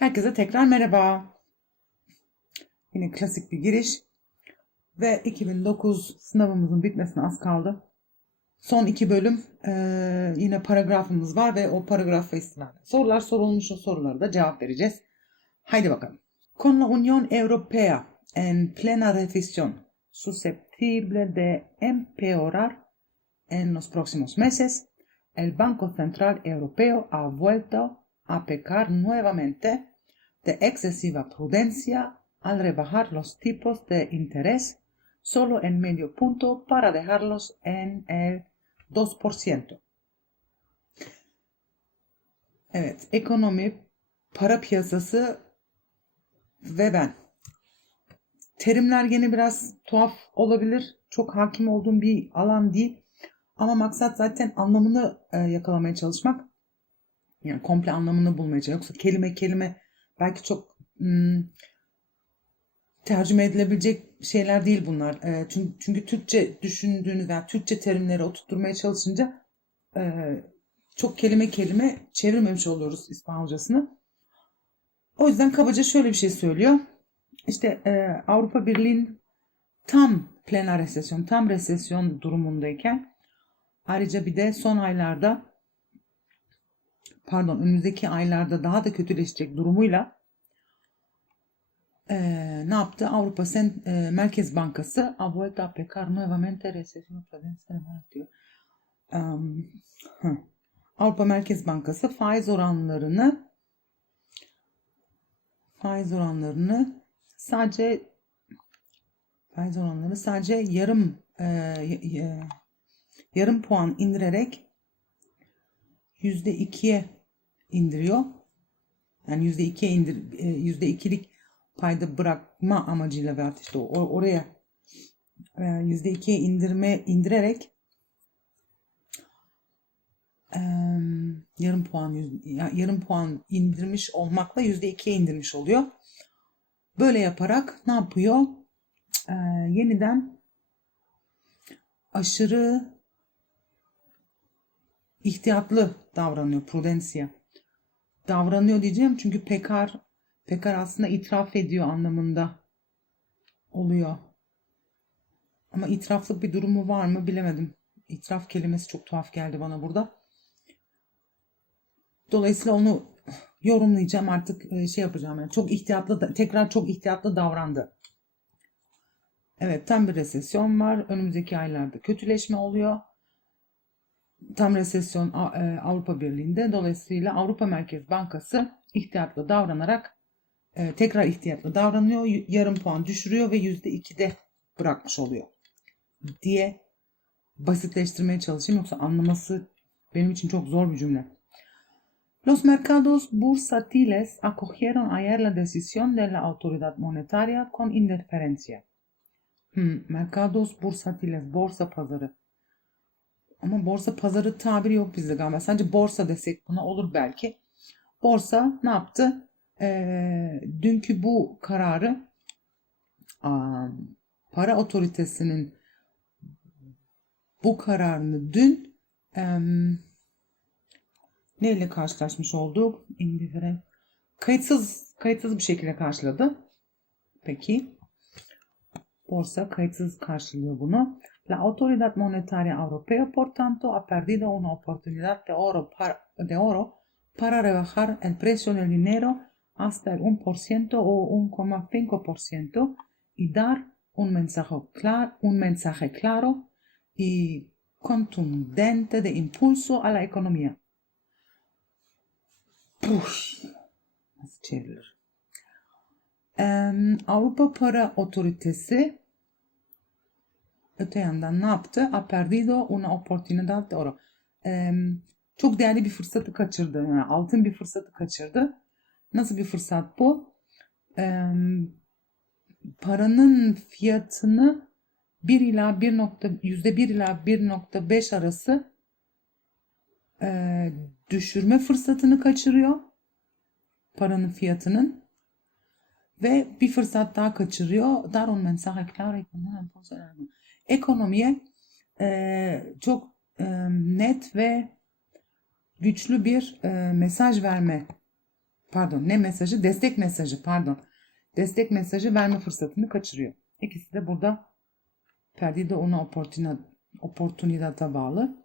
Herkese tekrar merhaba. Yine klasik bir giriş ve 2009 sınavımızın bitmesine az kaldı. Son iki bölüm eee, yine paragrafımız var ve o paragrafa istinaden sorular sorulmuş o sorulara da cevap vereceğiz. Haydi bakalım. Con la Unión Europea en plena recesión susceptible de empeorar en los próximos meses, el Banco Central Europeo ha vuelto a pecar nuevamente de excesiva prudencia al rebajar los tipos de interés solo en medio punto para dejarlos en el 2%. Evet, ekonomi, para piyasası ve ben. Terimler gene biraz tuhaf olabilir. Çok hakim olduğum bir alan değil. Ama maksat zaten anlamını e, yakalamaya çalışmak. Yani komple anlamını bulmaya çalışmak. Yoksa kelime kelime belki çok hmm, tercüme edilebilecek şeyler değil bunlar. E, çünkü, çünkü Türkçe düşündüğünüz veya Türkçe terimleri oturtmaya çalışınca e, çok kelime kelime çevirmemiş oluyoruz İspanyolcasını. O yüzden kabaca şöyle bir şey söylüyor. İşte e, Avrupa Birliği'nin tam plenar resesyon, tam resesyon durumundayken ayrıca bir de son aylarda pardon önümüzdeki aylarda daha da kötüleşecek durumuyla e, ne yaptı? Avrupa Sen, e, Merkez Bankası ha vuelto a pecar nuevamente recesión diyor. Avrupa Merkez Bankası faiz oranlarını faiz oranlarını sadece faiz oranlarını sadece yarım e, yarım puan indirerek yüzde ikiye indiriyor. Yani yüzde ikiye indir e, yüzde ikilik payda bırakma amacıyla ve işte o, oraya e, yüzde ikiye indirme indirerek yarım puan yarım puan indirmiş olmakla yüzde ikiye indirmiş oluyor. Böyle yaparak ne yapıyor? Ee, yeniden aşırı ihtiyatlı davranıyor. Prudencia. Davranıyor diyeceğim çünkü pekar pekar aslında itiraf ediyor anlamında oluyor. Ama itiraflık bir durumu var mı bilemedim. İtiraf kelimesi çok tuhaf geldi bana burada. Dolayısıyla onu yorumlayacağım artık e, şey yapacağım. Yani çok ihtiyatlı tekrar çok ihtiyatlı davrandı. Evet tam bir resesyon var. Önümüzdeki aylarda kötüleşme oluyor. Tam resesyon e, Avrupa Birliği'nde. Dolayısıyla Avrupa Merkez Bankası ihtiyatlı davranarak e, tekrar ihtiyatlı davranıyor. Yarım puan düşürüyor ve yüzde ikide bırakmış oluyor. Diye basitleştirmeye çalışayım. Yoksa anlaması benim için çok zor bir cümle. Los mercados bursátiles acogieron ayer la decisión de la autoridad monetaria con indiferencia. Hmm, mercados bursátiles, borsa pazarı. Ama borsa pazarı tabiri yok bizde galiba. Sadece borsa desek buna olur belki. Borsa ne yaptı? Ee, dünkü bu kararı aa, para otoritesinin bu kararını dün em, neyle karşılaşmış olduk? Indifferent. Kayıtsız, kayıtsız bir şekilde karşıladı. Peki. Borsa kayıtsız karşılıyor bunu. La Autoridad Monetaria Europea, por tanto, ha perdido una oportunidad de oro para, de oro para rebajar el precio del dinero hasta el 1% o 1,5% y dar un mensaje, clar, un mensaje claro y contundente de impulso a la economía. Puh, nasıl çevrilir? Ee, Avrupa Para Otoritesi öte yandan ne yaptı? Ha perdido una oportunidad de oro. Ee, çok değerli bir fırsatı kaçırdı. Yani altın bir fırsatı kaçırdı. Nasıl bir fırsat bu? Ee, paranın fiyatını 1 ila 1 nokta, %1 ila 1.5 arası e, düşürme fırsatını kaçırıyor. Paranın fiyatının. Ve bir fırsat daha kaçırıyor. Dar un mensaje claro Ekonomiye e, çok e, net ve güçlü bir e, mesaj verme pardon ne mesajı? Destek mesajı pardon. Destek mesajı verme fırsatını kaçırıyor. İkisi de burada perdido una oportuna, oportunidad'a bağlı.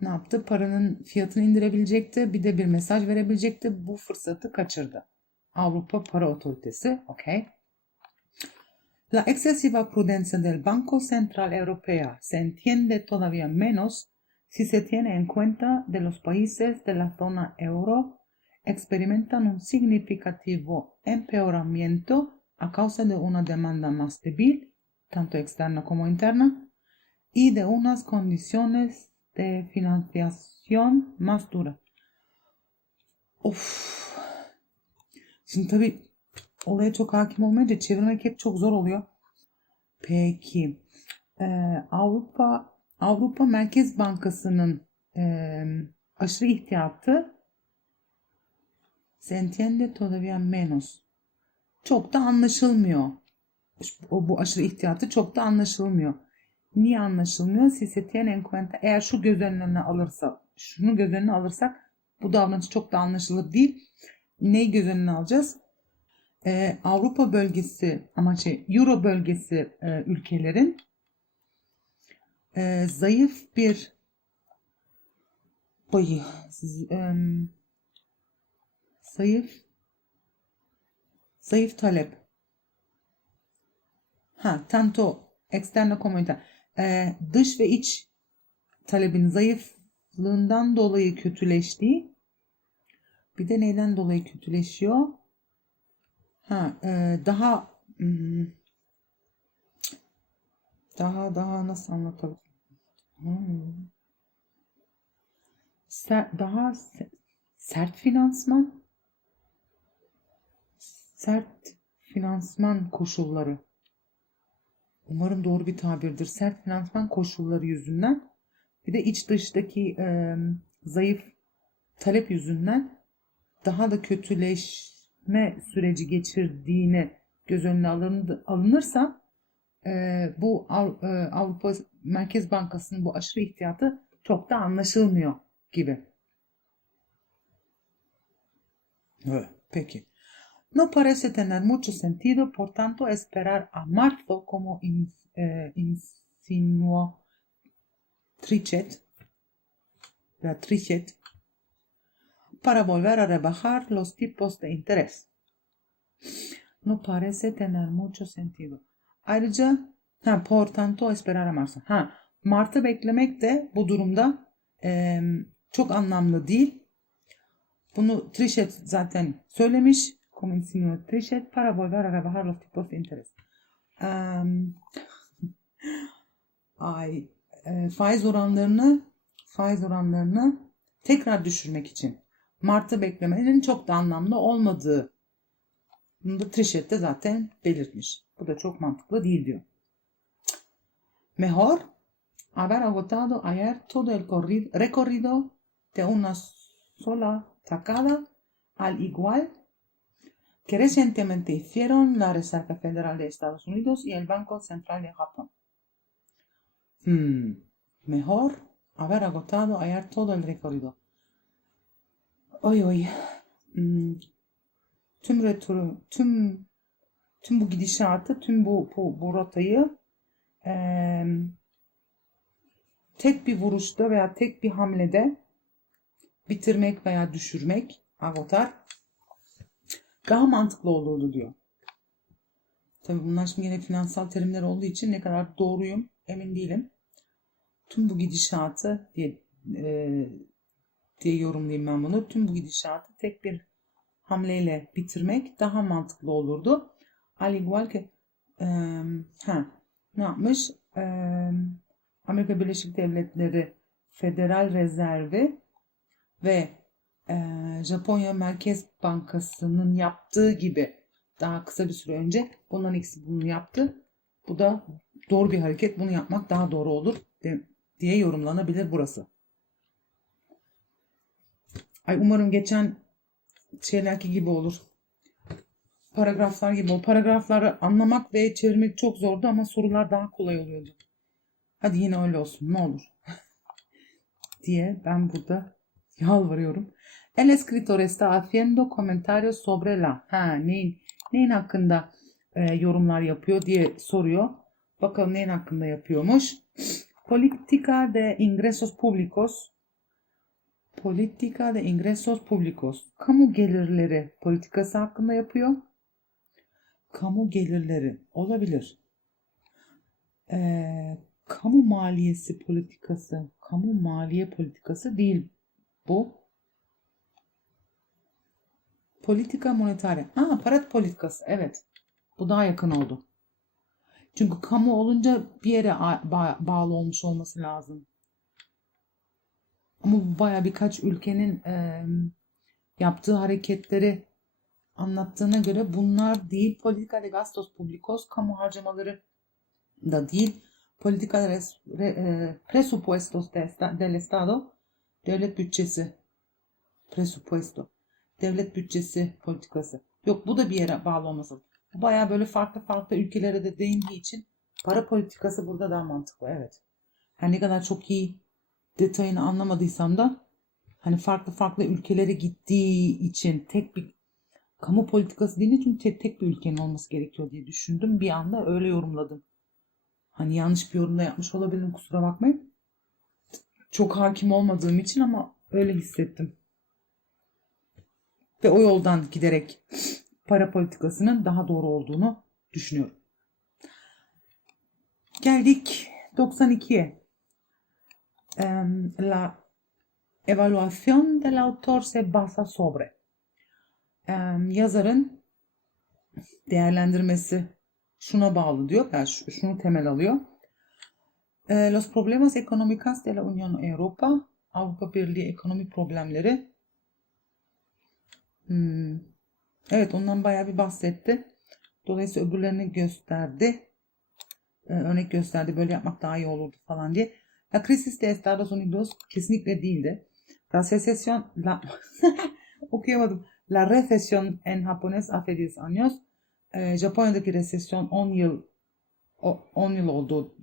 Ne yaptı? Paranın fiyatını indirebilecekti. Bir de bir mesaj verebilecekti. Bu fırsatı kaçırdı. Avrupa Para Otoritesi. Okay. La excesiva prudencia del Banco Central Europeo se entiende todavía menos si se tiene en cuenta de los países de la zona euro experimentan un significativo empeoramiento a causa de una demanda más débil, tanto externa como interna, y de unas condiciones de financiación más duras. Olaya çok hakim olmayınca çevirmek hep çok zor oluyor. Peki. Ee, Avrupa Avrupa Merkez Bankası'nın e, aşırı ihtiyatı se todavía menos. Çok da anlaşılmıyor. O, bu aşırı ihtiyatı çok da anlaşılmıyor. Niye anlaşılmıyor? Si se tiene en cuenta. Eğer şu göz önüne alırsa, şunu göz önüne alırsak bu davranış çok da anlaşılır değil. Neyi göz önüne alacağız? Ee, Avrupa bölgesi ama şey Euro bölgesi e, ülkelerin e, zayıf bir oy, em, zayıf zayıf talep. Ha tanto externo como interno Ee, dış ve iç talebin zayıflığından dolayı kötüleştiği bir de neyden dolayı kötüleşiyor ha e, daha hmm, daha daha nasıl anlatabilirim? Hmm. Ser- daha se- sert finansman. Sert finansman koşulları. Umarım doğru bir tabirdir. Sert finansman koşulları yüzünden. Bir de iç dıştaki e, zayıf talep yüzünden daha da kötüleşme süreci geçirdiğini göz önüne alın- alınırsa e, bu Av- e, Avrupa Merkez Bankası'nın bu aşırı ihtiyatı çok da anlaşılmıyor gibi. Evet, peki. No parece tener mucho sentido, por tanto, esperar a marzo como in- eh, insinuó Trichet, la Trichet, para volver a rebajar los tipos de interés. No parece tener mucho sentido. Ayrıca ha, por tanto esperar a marzo. Ha, Mart'ı beklemek de bu durumda em, çok anlamlı değil. Bunu Trichet zaten söylemiş. Como Trichet para volver a rebajar los tipos de interés. Em, ay, e, faiz oranlarını faiz oranlarını tekrar düşürmek için Mart'ı beklemenin çok da anlamlı olmadığı bunu de. Mejor haber agotado ayer todo el corri- recorrido de una sola tacada al igual que recientemente hicieron la Reserva Federal de Estados Unidos y el Banco Central de Japón. Hmm, Mejor haber agotado ayer todo el recorrido. Oy oy. Hmm, Tüm returu, tüm tüm bu gidişatı, tüm bu bu, bu rotayı eee, tek bir vuruşta veya tek bir hamlede bitirmek veya düşürmek avatar daha mantıklı olurdu diyor. Tabii bunlar şimdi yine finansal terimler olduğu için ne kadar doğruyum emin değilim. Tüm bu gidişatı diye eee, diye yorumlayayım ben bunu. Tüm bu gidişatı tek bir hamleyle bitirmek daha mantıklı olurdu. Al igual que eee, ha, ne yapmış? Eee, Amerika Birleşik Devletleri Federal Rezervi ve eee, Japonya Merkez Bankası'nın yaptığı gibi daha kısa bir süre önce bunların ikisi bunu yaptı. Bu da doğru bir hareket. Bunu yapmak daha doğru olur de- diye yorumlanabilir burası. Ay umarım geçen şeylerki gibi olur. Paragraflar gibi. O paragrafları anlamak ve çevirmek çok zordu ama sorular daha kolay oluyordu. Hadi yine öyle olsun ne olur. diye ben burada yalvarıyorum. El escritor está haciendo comentarios sobre la. Ha, neyin, neyin hakkında e, yorumlar yapıyor diye soruyor. Bakalım neyin hakkında yapıyormuş. Política de ingresos públicos. Política de ingresos públicos. Kamu gelirleri politikası hakkında yapıyor. Kamu gelirleri olabilir. Ee, kamu maliyesi politikası. Kamu maliye politikası değil bu. Politika monetarya. Ha, para politikası. Evet. Bu daha yakın oldu. Çünkü kamu olunca bir yere bağlı olmuş olması lazım. Ama baya birkaç ülkenin e, yaptığı hareketleri anlattığına göre bunlar değil. Politika de gastos públicos, kamu harcamaları da değil. Politika de re- e, presupuestos de del Estado, devlet bütçesi. Presupuesto. Devlet bütçesi politikası. Yok bu da bir yere bağlı olması. Baya böyle farklı farklı ülkelere de değindiği için para politikası burada daha mantıklı. Evet. Her ne kadar çok iyi detayını anlamadıysam da hani farklı farklı ülkelere gittiği için tek bir kamu politikası değil çünkü tek, tek bir ülkenin olması gerekiyor diye düşündüm. Bir anda öyle yorumladım. Hani yanlış bir yorumda yapmış olabilirim kusura bakmayın. Çok hakim olmadığım için ama öyle hissettim. Ve o yoldan giderek para politikasının daha doğru olduğunu düşünüyorum. Geldik 92'ye. Em, la evaluación del autor se basa sobre. Em, yazarın değerlendirmesi şuna bağlı diyor. Yani şu- şunu temel alıyor. Eh, los problemas económicos de la Unión Europa, Avrupa Birliği ekonomi problemleri. Hmm, Evet ondan bayağı bir bahsetti. Dolayısıyla öbürlerini gösterdi. Ee, örnek gösterdi. Böyle yapmak daha iyi olurdu falan diye. La crisis de Estados Unidos kesinlikle değildi. La recesión, la okuyamadım. La recesión en japonés hace 10 años. Ee, Japonya'daki resesyon 10 yıl o- 10 yıl oldu.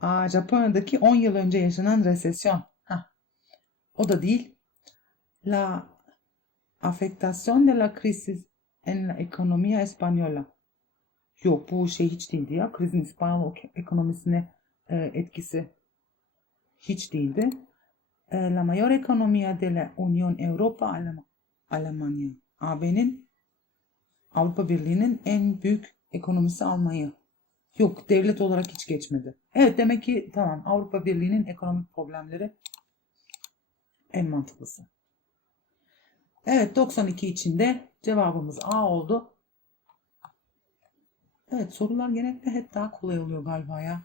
Aa, Japonya'daki 10 yıl önce yaşanan resesyon. Hah. O da değil. La afectación de la crisis en la economía española. Yok bu şey hiç değildi ya. Krizin İspanyol ek- ekonomisine e, etkisi hiç değildi. E, la mayor economía de la Unión Europa Alem-. AB'nin Avrupa Birliği'nin en büyük ekonomisi Almanya. Yok devlet olarak hiç geçmedi. Evet demek ki tamam Avrupa Birliği'nin ekonomik problemleri en mantıklısı. Evet 92 içinde cevabımız A oldu. Evet sorular genellikle hep daha kolay oluyor galiba ya.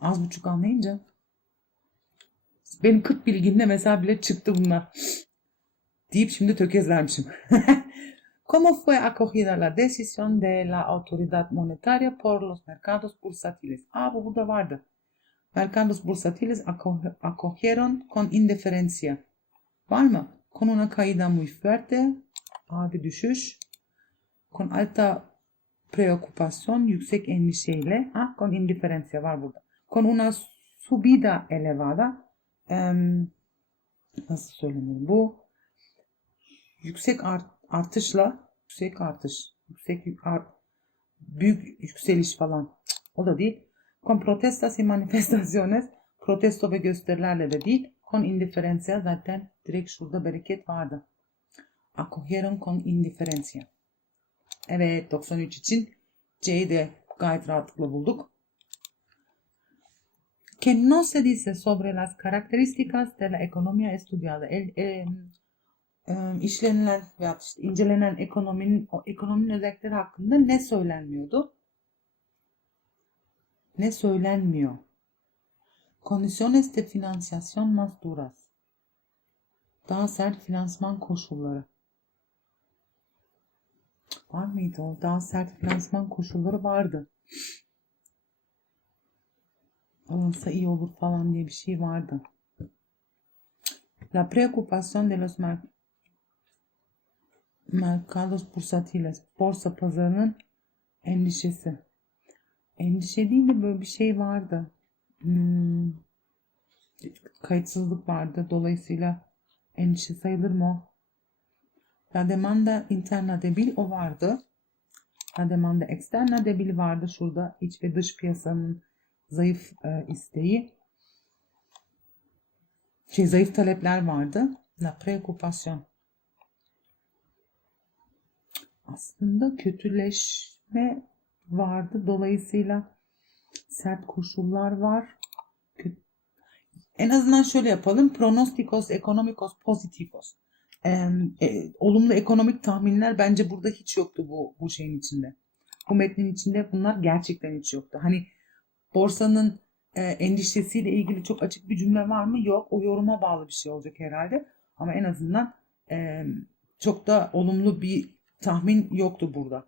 Az buçuk anlayınca. Benim 40 bilgimde mesela bile çıktı bunlar. Deyip şimdi tökezlermişim. ¿Cómo fue acogida la decisión de la autoridad monetaria por los mercados bursátiles? Aa bu burada vardı. Mercados bursátiles aco- acogieron con indiferencia. Var mı? Con una caída muy fuerte. A bir düşüş. Con alta preocupación, yüksek endişeyle. Ha, con indiferencia var burada. Con una subida elevada. Em, nasıl söylenir bu? Yüksek art- artışla, yüksek artış, yüksek yük- art- büyük yükseliş falan. O da değil. Con protestas y manifestaciones, protesto ve gösterilerle de değil. Con indiferencia zaten direkt şurada bereket vardı. Acogieron con indiferencia. Evet 93 için C'yi de gayet rahatlıkla bulduk. Que no se dice sobre las características de la economía estudiada. El, işlenilen veya işte incelenen ekonominin o ekonominin özellikleri hakkında ne söylenmiyordu? Ne söylenmiyor? Condiciones de financiación más duras. Daha sert finansman koşulları. Var mıydı o? Daha sert finansman koşulları vardı. Alınsa iyi olur falan diye bir şey vardı. La preocupación de los mer mercados bursátiles. Borsa pazarının endişesi. Endişe değil de böyle bir şey vardı. Hmm, kayıtsızlık vardı. Dolayısıyla endişe sayılır mı o? La demanda interna debil o vardı. La demanda externa debil vardı şurada. iç ve dış piyasanın zayıf e, isteği. Şey zayıf talepler vardı. La preocupación. Aslında kötüleşme vardı. Dolayısıyla sert koşullar var. En azından şöyle yapalım. Pronostikos ekonomikos pozitifos. Ee, e, olumlu ekonomik tahminler bence burada hiç yoktu bu bu şeyin içinde. Bu metnin içinde bunlar gerçekten hiç yoktu. Hani borsanın e, endişesiyle ilgili çok açık bir cümle var mı? Yok. O yoruma bağlı bir şey olacak herhalde. Ama en azından e, çok da olumlu bir tahmin yoktu burada.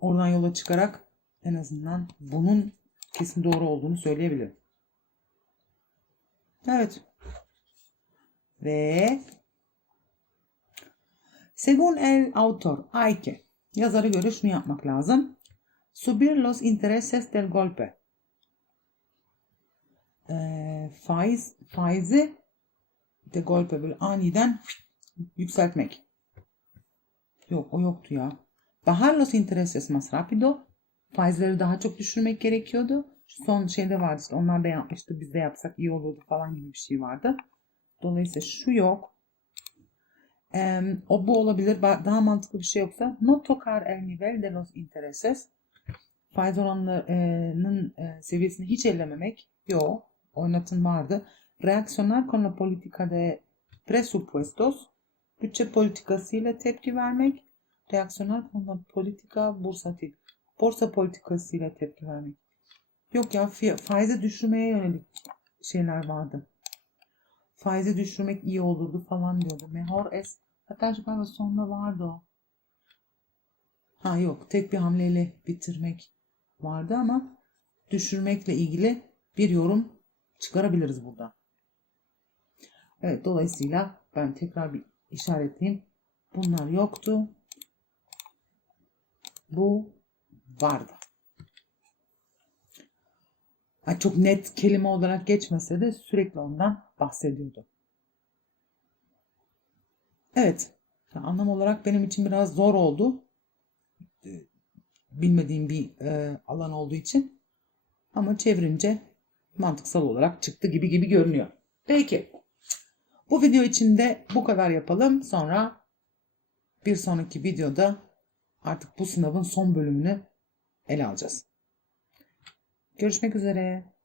Oradan yola çıkarak en azından bunun kesin doğru olduğunu söyleyebilirim. Evet. Ve según el autor hay que yazara göre şunu yapmak lazım. Subir los intereses del golpe. Ee, faiz faizi de golpe böyle aniden yükseltmek. Yok o yoktu ya. Bajar los intereses más rápido. Faizleri daha çok düşürmek gerekiyordu. Şu son şeyde vardı işte onlar da yapmıştı biz de yapsak iyi olurdu falan gibi bir şey vardı. Dolayısıyla şu yok. Em, o bu olabilir. Daha mantıklı bir şey yoksa no tocar el nivel de los intereses. Faiz oranlarının e, seviyesini hiç ellememek. Yok. Oynatın vardı. La política de presupuestos. Bütçe politikasıyla tepki vermek. Reaksiyoner konuda politika bursatil. Borsa politikasıyla tepki vermek. Yok ya faizi düşürmeye yönelik şeyler vardı. Faizi düşürmek iyi olurdu falan diyordu. Mejor es. Hatta galiba sonunda vardı o. Ha yok tek bir hamleyle bitirmek vardı ama düşürmekle ilgili bir yorum çıkarabiliriz burada. Evet dolayısıyla ben tekrar bir işaretleyeyim. Bunlar yoktu. Bu vardı. Ha, çok net kelime olarak geçmese de sürekli ondan bahsediyordu. Evet. Anlam olarak benim için biraz zor oldu. Bilmediğim bir e, alan olduğu için. Ama çevirince mantıksal olarak çıktı gibi gibi görünüyor. Peki. Bu video için de bu kadar yapalım. Sonra bir sonraki videoda artık bu sınavın son bölümünü ele alacağız. Görüşmek üzere.